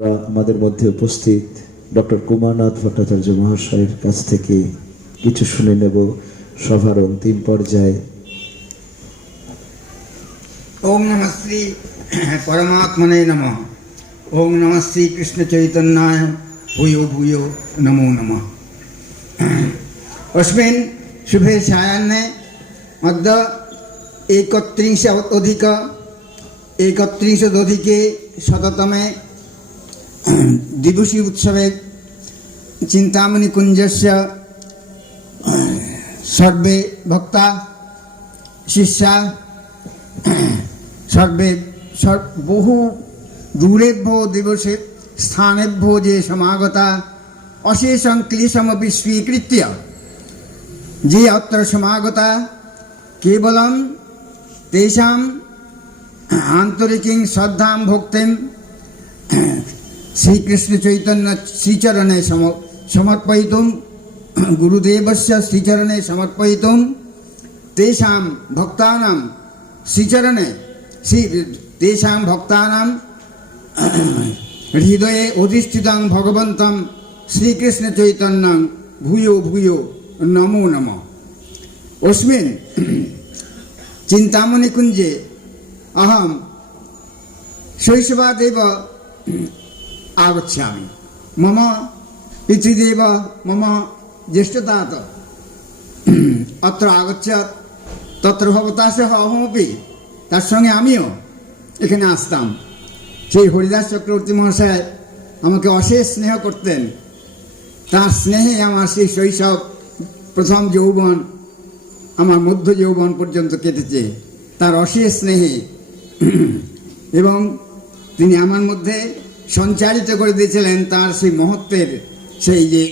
আমাদের মধ্যে উপস্থিত ডক্টর কুমারনাথ ভট্টাচার্য মহাশয়ের কাছ থেকে কিছু শুনে নেব সভার অন্তিম পর্যায়ে। ওম নম শ্রী পরমাত্মনে নম। ওম নম শ্রী কৃষ্ণ চৈতন্যায় ভূয় ভূয় নমো নম। অস্মিন শুভে সায়াহ্নে অদ্য একত্রিশাধিক একত্রিশদধিকে শততমে দিবসী উৎসবে চিন্তামণি কুঞ্জস্য সর্বে ভক্তা শিষ্যা সর্বে বহু দূরেভ্য দিবসে স্থানেভ্য যে সমাগতা অশেষং ক্লিশমপি স্বীকৃত্য যে অত্র সমাগতা কেবলম তেষাম আন্তরিকিং শ্রদ্ধাম ভক্তিম శ్రీకృష్ణ చైతన్య శ్రీచరణే సమ సమర్పయితుం గురుదేవస్య శ్రీచరణే సమర్పయితుం తేషాం భక్తానాం శ్రీచరణే శ్రీ తేషాం భక్తానాం হৃদয়ে অধিষ্ঠিতাং ভগবন্তাম শ্রীকৃষ্ণ চৈতন্যাং ভূয়ো ভূয়ো নমো নম অস্মিন চিন্তামণিকুঞ্জে অহম শৈশবাদেব आगच्छामि मम पितृदेव मम ज्येष्ठतात অত্র আগচ্ছত তত্র ভবতা সহ অহমপি তার সঙ্গে আমিও এখানে আসতাম সেই হরিদাস চক্রবর্তী মহাশয় আমাকে অশেষ স্নেহ করতেন তার স্নেহে আমার সেই শৈশব প্রথম যৌবন আমার মধ্য যৌবন পর্যন্ত কেটেছে তার অশেষ স্নেহে এবং তিনি আমার মধ্যে সঞ্চারিত করে দিয়েছিলেন তার সেই মহত্বের সেই যে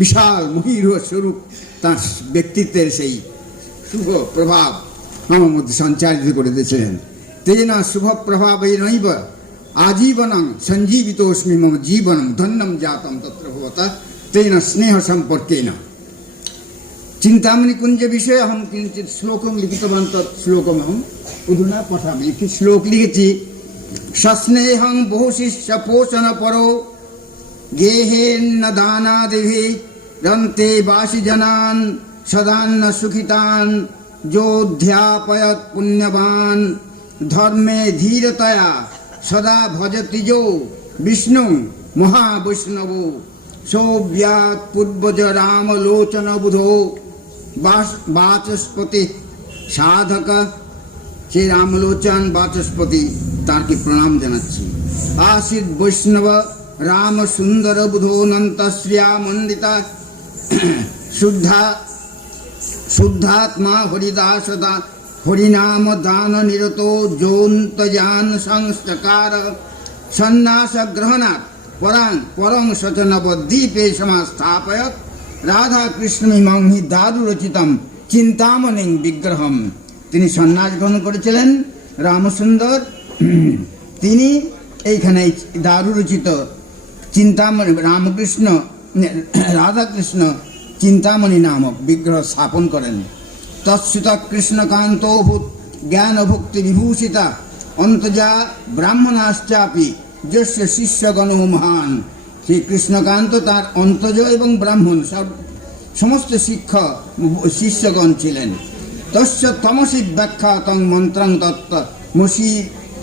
বিশাল মহির স্বরূপ, তার ব্যক্তিত্বের সেই শুভ প্রভাব আমার মধ্যে সঞ্চারিত করে দিয়েছিলেন। তেজেন শুভ প্রভাব এই নইব আজীবনং সঞ্জীবিত অস্মি মম জীবন ধন্যম জাতম তত্র ভবতা ভবত না স্নেহ সম্পর্কে না। চিন্তামণি কুঞ্জ বিষয়ে আহম কিঞ্চিত শ্লোকম লিখিতবান তৎ শ্লোকম অহম অধুনা পঠামি। একটি শ্লোক লিখেছি सस्नेहं बहुशिष्य पोषण परो गेहेन्न दानादिभि रन्ते वासिजनान्, सदान्न सुखितान् जोऽध्यापयत् पुण्यवान्। धर्मे धीरतया सदा भजति जो विष्णु महावैष्णव। सोऽव्यात् पूर्वज रामलोचनबुधो। वाचस्पति साधक। श्री रामलोचन वाचस्पति। তাকে প্রণাম জানাচ্ছি। আশিত বৈষ্ণব রাম সুন্দর বুধোনন্ত শ্রিয়া মন্দিতা, শুদ্ধা, শুদ্ধাত্মা হরিদাসদা, হরিনাম দান নিরত জৌন্তজান সংস্কার। সন্ন্যাস গ্রহণাৎ পরাং পরং সচনব দ্বীপে সমাস্থাপয়ত। রাধা কৃষ্ণমিমং হি দারু রচিতম চিন্তামণিং বিগ্রহম। তিনি সন্ন্যাস গ্রহণ করেছিলেন। রামসুন্দর তিনি এইখানে এই দারু রচিত চিন্তামণি, রামকৃষ্ণ রাধাকৃষ্ণ চিন্তামণি নামক বিগ্রহ স্থাপন করেন। তৎসুত কৃষ্ণকান্ত ভূত জ্ঞান ভক্তি বিভূষিতা অন্তজা ব্রাহ্মণাশ্চাপি যস্য শিষ্যগণ মহান। শ্রী কৃষ্ণকান্ত তার অন্তজ এবং ব্রাহ্মণ সব, সমস্ত শিক্ষক শিষ্যগণ ছিলেন। তস্য তমসি ব্যাখ্যাতং মন্ত্রং তত্ত্ব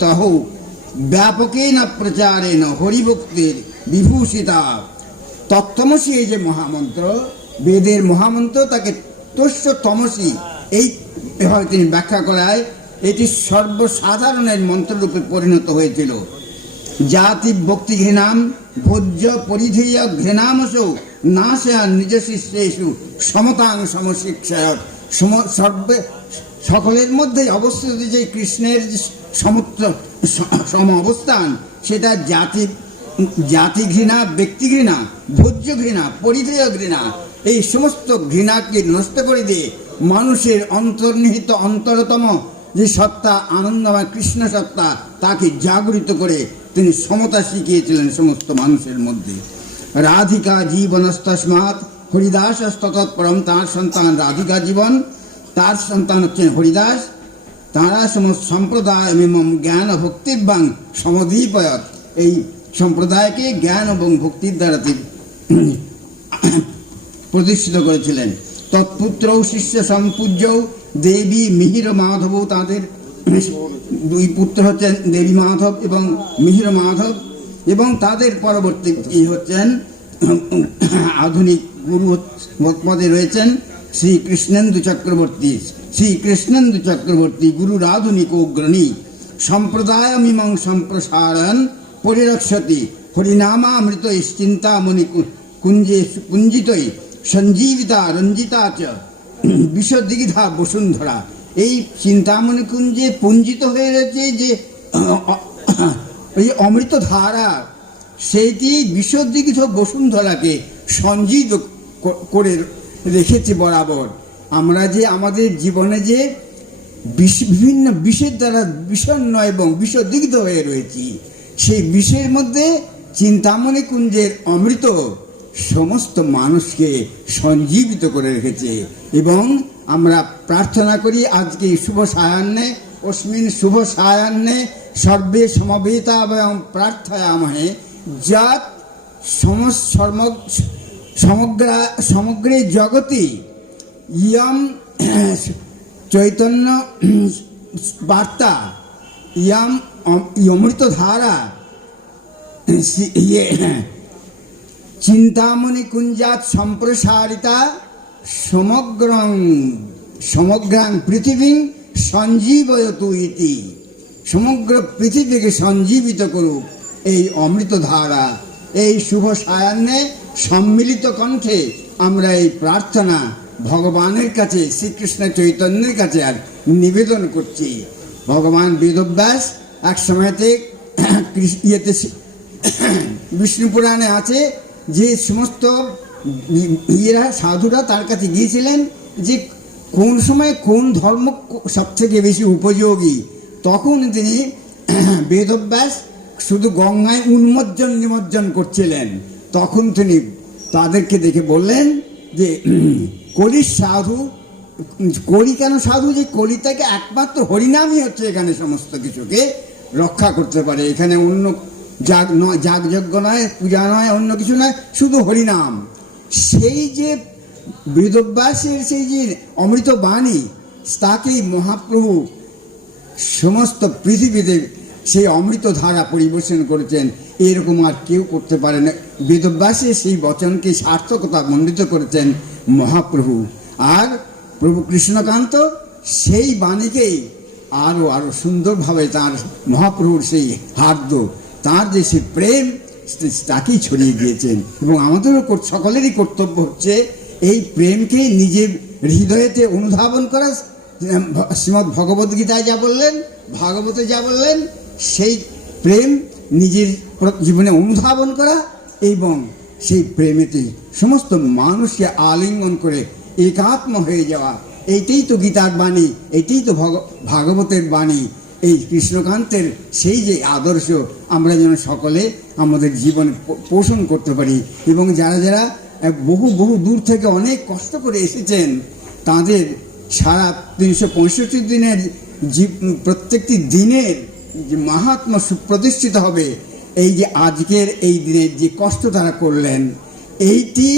মসিতহ ব্যাপকেন প্রচারেণ হরিভক্তির বিভূষিতা তত্ত্বমসি এই যে মহামন্ত্র বেদের মহামন্ত্র তাকে তস্য তমসি এই এভাবে তিনি ব্যাখ্যা করায়, এটি সর্বসাধারণের মন্ত্ররূপে পরিণত হয়েছিল। জাতি ভক্তি ঘৃণাম, ভোজ্য পরিধেয় ঘৃণামস, নাশয়া নিজ শিষ্যেষু সমতাং সমশিক্ষায়। সম সর্বে সকলের মধ্যে অবস্থিত যে কৃষ্ণের যে সমুদ্র সম অবস্থান, সেটা জাতি জাতি ঘৃণা, ব্যক্তি ঘৃণা, ভোজ্য ঘৃণা, পরিধেয় ঘৃণা, এই সমস্ত ঘৃণাকে নষ্ট করে দিয়ে মানুষের অন্তর্নিহিত অন্তরতম যে সত্তা, আনন্দময় কৃষ্ণ সত্তা, তাকে জাগরিত করে তিনি সমতা শিখিয়েছিলেন সমস্ত মানুষের মধ্যে। রাধিকা জীবনস্তস্মাৎ, হরিদাস তৎপরম তাঁর সন্তান রাধিকা জীবন তার সন্তান হচ্ছেন হরিদাস। তারা সমস্ত সম্প্রদায় মিমম জ্ঞান ও ভক্তিবাং সমদীপয়ত এই সম্প্রদায়কে জ্ঞান এবং ভক্তির দ্বারা প্রতিষ্ঠিত করেছিলেন। তৎপুত্র শিষ্য সম্পূজ্য দেবী মিহির মাধব তাদের দুই পুত্র হচ্ছেন দেবী মাধব এবং মিহির মাধব এবং তাদের পরবর্তী হচ্ছেন আধুনিক গুরু পদে রয়েছেন শ্রী কৃষ্ণেন্দু চক্রবর্তী শ্রী কৃষ্ণেন্দু চক্রবর্তী গুরুর আধুনিক অগ্রণী সম্প্রদায় মীমাং সম্প্রসারণ পরিরক্ষতি, হরিনামামৃত চিন্তামণি কুঞ্জে কুঞ্জিতই সঞ্জীবিতা রঞ্জিতা চ বিশ্বদিঘা বসুন্ধরা। এই চিন্তামণি কুঞ্জে পুঞ্জিত হয়ে রয়েছে যে, এই অমৃত ধারা সেইটি বিশ্বদিঘ বসুন্ধরাকে সঞ্জীব করে রেখেছে বরাবর। আমরা যে আমাদের জীবনে যে বিভিন্ন বিষের দ্বারা বিষণ্ণ এবং বিষদিগ্ধ হয়ে রয়েছি, সেই বিষের মধ্যে চিন্তামণি কুঞ্জের অমৃত সমস্ত মানুষকে সঞ্জীবিত করে রেখেছে এবং আমরা প্রার্থনা করি আজকে শুভ সায়ান্নে অস্মিন শুভ সায়ান্নে সর্বে সমবেতা এবং প্রার্থয়ামহে যাত সমস্ত সমগ্র সমগ্র জগতে ইয়ম, চৈতন্য, বার্তা, ইয়ম অমৃত ধারা ইয়ে চিন্তামণি কুঞ্জাত সম্প্রসারিতা, সমগ্রং, সমগ্রাং পৃথিবী সঞ্জীবয়তু ইতি। সমগ্র পৃথিবীকে সঞ্জীবিত করুক এই অমৃত ধারা এই শুভ সায়ান্নে সম্মিলিত কণ্ঠে আমরা এই প্রার্থনা ভগবানের কাছে, শ্রীকৃষ্ণ চৈতন্যের কাছে আর নিবেদন করছি। ভগবান বেদব্যাস এক সময়তে ইয়েতে বিষ্ণু পুরাণে আছে যে সমস্ত ইয়েরা, সাধুরা তার কাছে গিয়েছিলেন যে কোন সময় কোন ধর্ম সবথেকে বেশি উপযোগী। তখন তিনি বেদব্যাস শুধু গঙ্গায় উন্মজ্জন নিমজ্জন করছিলেন। তখন তিনি তাদেরকে দেখে বললেন যে কলির সাধু, কলি কেন সাধু? যে কলি থেকে একমাত্র হরিনামই হচ্ছে এখানে সমস্ত কিছুকে রক্ষা করতে পারে। এখানে অন্য যাগ নয় যাগযজ্ঞ নয়, পূজা নয়, অন্য কিছু নয়, শুধু হরিনাম। সেই যে বেদব্যাসের সেই যে অমৃত বাণী তাকেই মহাপ্রভু সমস্ত পৃথিবীতে সেই অমৃত ধারা পরিবেশন করেছেন। এরকম আর কেউ করতে পারে না। বেদব্যাসে সেই বচনকে সার্থকতা মণ্ডিত করেছেন মহাপ্রভু। আর প্রভু কৃষ্ণকান্ত সেই বাণীকেই আরও আরও সুন্দরভাবে তার মহাপ্রভুর সেই হার্দ তার যে সেই প্রেম তাকেই ছড়িয়ে দিয়েছেন। এবং আমাদেরও সকলেরই কর্তব্য হচ্ছে এই প্রেমকে নিজের হৃদয়েতে অনুধাবন করা। শ্রীমৎ ভগবদ্গীতায় যা বললেন, ভাগবতে যা বললেন সেই প্রেম নিজের জীবনে অনুধাবন করা এবং সেই প্রেমেতে সমস্ত মানুষকে আলিঙ্গন করে একাত্ম হয়ে যাওয়া। এইটাই তো গীতার বাণী, এইটাই তো ভাগবতের বাণী। এই কৃষ্ণকান্তের সেই যে আদর্শ, আমরা যেন সকলে আমাদের জীবনে পোষণ করতে পারি এবং যারা যারা বহু বহু দূর থেকে অনেক কষ্ট করে এসেছেন, তাদের সারা তিনশো পঁয়ষট্টি দিনের প্রত্যেকটি দিনের যে মাহাত্ম সুপ্রতিষ্ঠিত হবে, এই যে আজকের এই দিনের যে কষ্ট তারা করলেন, এইটি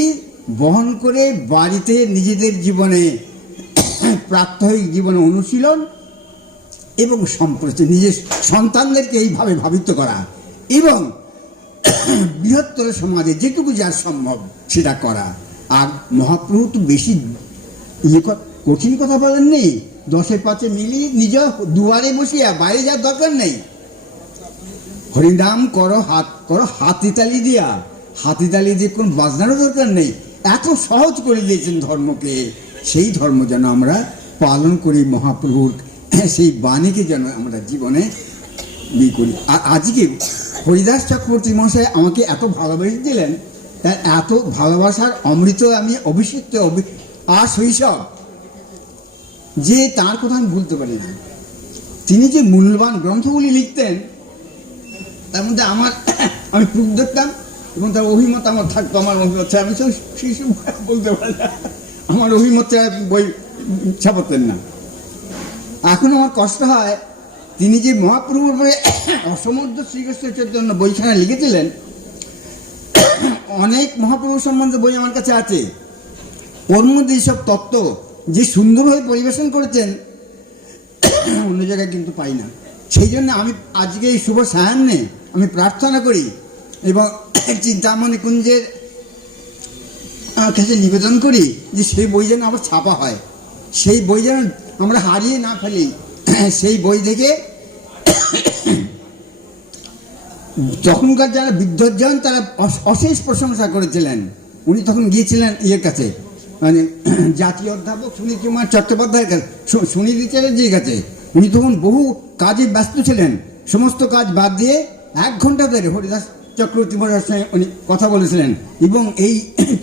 বহন করে বাড়িতে নিজেদের জীবনে প্রাত্যহিক জীবনে অনুশীলন এবং সম্প্রতি নিজের সন্তানদেরকে এইভাবে ভাবিত করা এবং বৃহত্তর সমাজে যেটুকু যার সম্ভব সেটা করা। আর মহাপ্রভু তো বেশি কঠিন কথা বলেননি। দশে পাঁচে মিলি নিজ দুয়ারে বসিয়া, বাইরে যাওয়ার দরকার নেই। হরিনাম করো হাত, করো হাতিতালি দিয়া। হাতিতালি দিয়ে কোন বাজনারও দরকার নেই। এত সহজ করে দিয়েছেন ধর্মকে। সেই ধর্ম যেন আমরা পালন করি মহাপ্রভুর, সেই বাণীকে যেন আমরা জীবনে ই করি। আর আজকে হরিদাস চক্রবর্তী মশাই আমাকে এত ভালোবেসে দিলেন, তার এত ভালোবাসার অমৃত আমি অভিষিক্ত অভি- আর শৈশব যে তার কথা আমি ভুলতে পারি না তিনি যে মূল্যবান গ্রন্থগুলি লিখতেন, তার মধ্যে আমার আমি প্রুফ দেখতাম এবং তার অভিমত আমার থাকতো, আমার অভিমত আমি সব শিশু বলতে পারি না। আমার অভিমত বই ছাপাতেন না। এখন আমার কষ্ট হয়, তিনি যে মহাপ্রভুর উপরে অসমর্থ শ্রীকৃষ্ণ চৈতন্য বইখানা লিখেছিলেন, অনেক মহাপ্রভু সম্বন্ধে বই আমার কাছে আছে। ওর মধ্যে এইসব তত্ত্ব যে সুন্দরভাবে পরিবেশন করেছেন, অন্য জায়গায় কিন্তু পাই না। সেই জন্য আমি আজকে এই শুভ সায়ান্নে আমি প্রার্থনা করি এবং চিন্তামণি কুঞ্জের কাছে নিবেদন করি যে সেই বই যেন আবার ছাপা হয়। সেই বই যেন আমরা হারিয়ে না ফেলি। সেই বই থেকে তখনকার যারা বিদ্বজ্জন তারা অশেষ প্রশংসা করেছিলেন। উনি তখন গিয়েছিলেন ইয়ের কাছে। মানে জাতীয় অধ্যাপক সুনীল কুমার চট্টোপাধ্যায়ের কাছে সুনীল চ্যাটার্জির কাছে উনি তখন বহু কাজে ব্যস্ত ছিলেন। সমস্ত কাজ বাদ দিয়ে এক ঘণ্টা ধরে হরিদাস চক্রবর্তী মহারাজের সঙ্গে উনি কথা বলেছিলেন এবং এই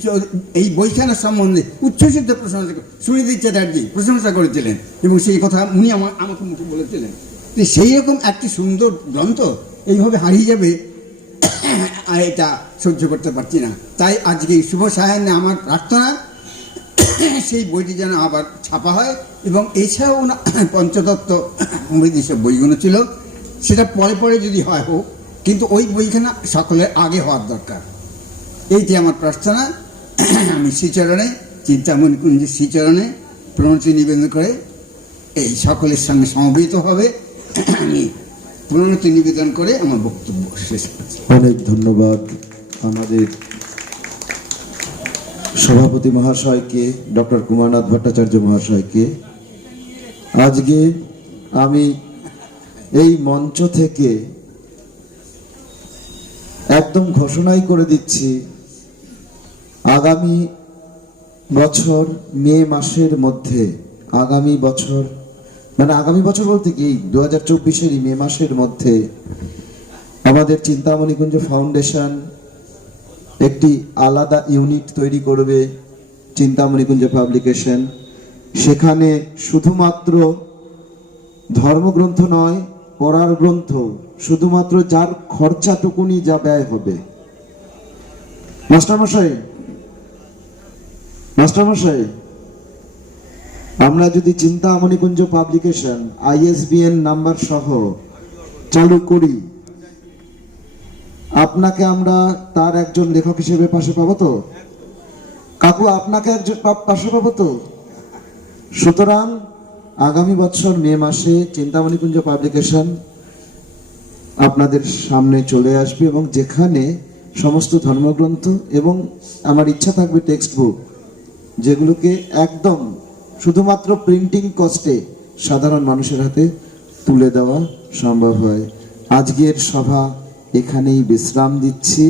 এই বইখানার সম্বন্ধে উচ্ছ্বসিত প্রশংসা সুনীল চ্যাটার্জি প্রশংসা করেছিলেন এবং সেই কথা উনি আমার আমাকে মুখে বলেছিলেন। তো সেই রকম একটি সুন্দর গ্রন্থ এইভাবে হারিয়ে যাবে এটা সহ্য করতে পারছি না। তাই আজকে এই শুভ সায়ান্নে আমার প্রার্থনা সেই বইটি যেন আবার ছাপা হয় এবং এছাড়াও ওনা পঞ্চতত্ত্ব অমৃত সব বইগুলো ছিল, সেটা পরে পরে যদি হয় হোক, কিন্তু ওই বইখানা সকলের আগে হওয়ার দরকার। এইটি আমার প্রার্থনা। আমি শ্রীচরণে, চিন্তামণি কুঞ্জের শ্রীচরণে প্রণতি নিবেদন করে এই সকলের সঙ্গে সমবেত হবে। আমি প্রণতি নিবেদন করে আমার বক্তব্য শেষ করছি। অনেক ধন্যবাদ। আমাদের সভাপতি মহাশয়কে, ডক্টর কুমারনাথ ভট্টাচার্য মহাশয়কে। আজকে আমি এই মঞ্চ থেকে একদম ঘোষণাই করে দিচ্ছি, আগামী বছর মে মাসের মধ্যে, আগামী বছর মানে আগামী বছর বলতে কি দু হাজার চব্বিশেরই মে মাসের মধ্যে আমাদের চিন্তামণিকুঞ্জ ফাউন্ডেশন একটি আলাদা ইউনিট তৈরি করবে চিন্তামণিকুঞ্জ পাবলিকেশন। সেখানে শুধুমাত্র ধর্মগ্রন্থ নয়, পড়ার গ্রন্থ, শুধুমাত্র যার খরচাটুকুনি যা ব্যয় হবে। মাস্টারমশাই মাস্টারমশাই, আমরা যদি চিন্তামণিকুঞ্জ পাবলিকেশন, আইএসবিএন নাম্বার সহ চালু করি আপনাকে আমরা তার একজন লেখক হিসেবে পাশে পাবো তো? কাকু, আপনাকে একজন পাশে পাবো তো? সুতরাং আগামী বছর মে মাসে চিন্তামণিকুঞ্জ পাবলিকেশন আপনাদের সামনে চলে আসবে এবং যেখানে সমস্ত ধর্মগ্রন্থ এবং আমার ইচ্ছা থাকবে টেক্সট বুক যেগুলোকে একদম শুধুমাত্র প্রিন্টিং কস্টে সাধারণ মানুষের হাতে তুলে দেওয়া সম্ভব হয়। আজকের সভা এখানেই বিশ্রাম দিচ্ছি।